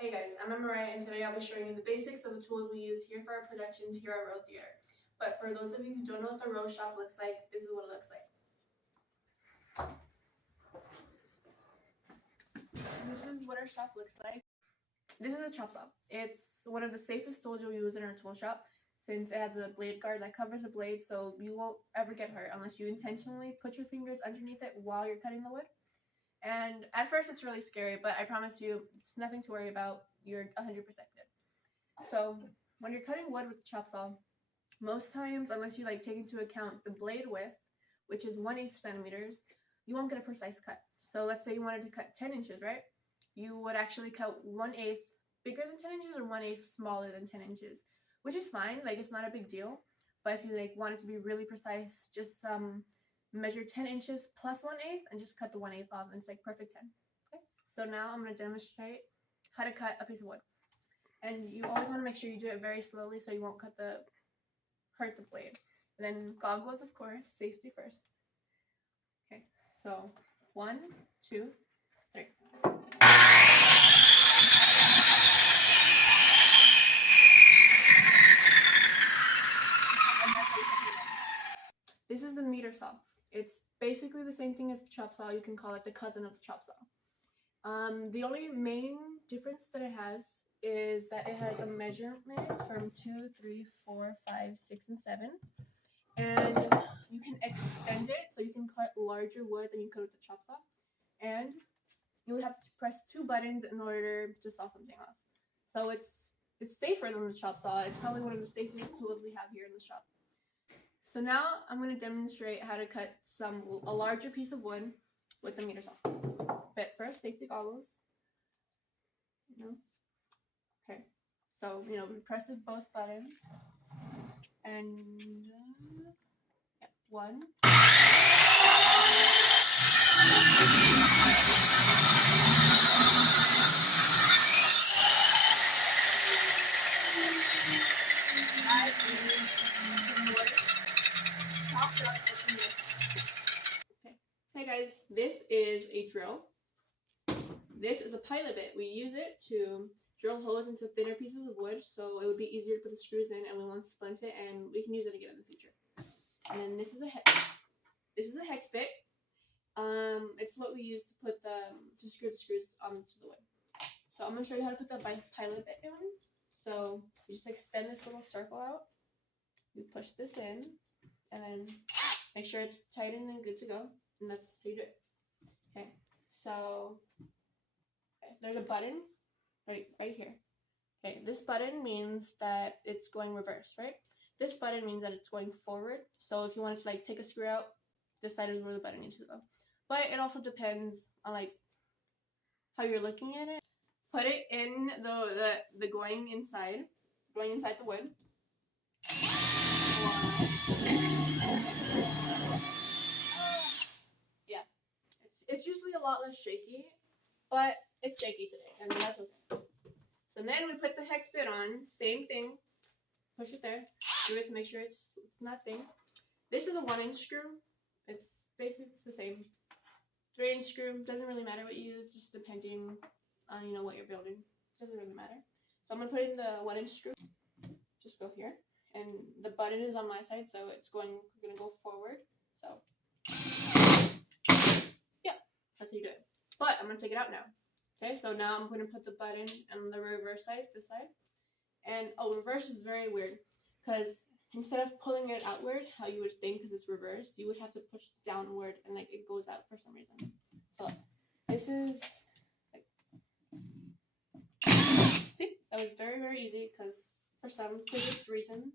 Hey guys, I'm Mariah, and today I'll be showing you the basics of the tools we use here for our productions here at Row Theater. But for those of you who don't know what the Row shop looks like, this is what it looks like. This is what our shop looks like. This is a chop saw. It's one of the safest tools you'll use in our tool shop since it has a blade guard that covers the blade so you won't ever get hurt unless you intentionally put your fingers underneath it while you're cutting the wood. And at first it's really scary, but I promise you it's nothing to worry about. You're 100% good. So when you're cutting wood with the chop saw, most times, unless you take into account the blade width, which is 1/8 centimeters, you won't get a precise cut. So let's say you wanted to cut 10 inches, right? You would actually cut 1/8 bigger than 10 inches or 1/8 smaller than 10 inches, which is fine. It's not a big deal. But if you want it to be really precise, just measure 10 inches plus 1/8 and just cut the 1/8 off, and it's perfect 10. Okay, so now I'm going to demonstrate how to cut a piece of wood. And you always want to make sure you do it very slowly so you won't hurt the blade. And then goggles, of course, safety first. Okay, so 1, 2, 3. This is the meter saw. It's basically the same thing as the chop saw. You can call it the cousin of the chop saw. The only main difference that it has is that it has a measurement from 2, 3, 4, 5, 6, and 7. And you can extend it so you can cut larger wood than you could with the chop saw. And you would have to press 2 buttons in order to saw something off. So it's safer than the chop saw. It's probably one of the safest tools we have here in the shop. So now I'm going to demonstrate how to cut a larger piece of wood with the meter saw. But first, safety goggles. Okay, so we press both buttons, and yeah, 1. Hey guys, this is a drill. This is a pilot bit. We use it to drill holes into thinner pieces of wood so it would be easier to put the screws in and we won't splint it, and we can use it again in the future. And then this is a hex bit. It's what we use to screw the screws onto the wood. So I'm going to show you how to put the pilot bit in. So you just extend this little circle out. You push this in and then make sure it's tightened and good to go. And that's how you do it. Okay, so there's a button right here. Okay, this button means that it's going reverse, right? This button means that it's going forward. So if you wanted to take a screw out, this side is where the button needs to go. But it also depends on how you're looking at it. Put it in the going inside the wood. Yeah, it's usually a lot less shaky, but it's shaky today, and that's okay. So then we put the hex bit on, same thing. Push it there. Do it to make sure it's nothing. This is a 1-inch screw. It's basically the same. 3-inch screw, doesn't really matter what you use, just depending on what you're building. Doesn't really matter. So I'm gonna put in the 1-inch screw. Just go here, and the button is on my side, so it's gonna go forward. So yeah, that's how you do it. But I'm gonna take it out now. Okay, so now I'm gonna put the button on the reverse side, this side. And reverse is very weird because instead of pulling it outward, how you would think because it's reverse, you would have to push downward and it goes out for some reason. So this is see, that was very, very easy because for some physics reason,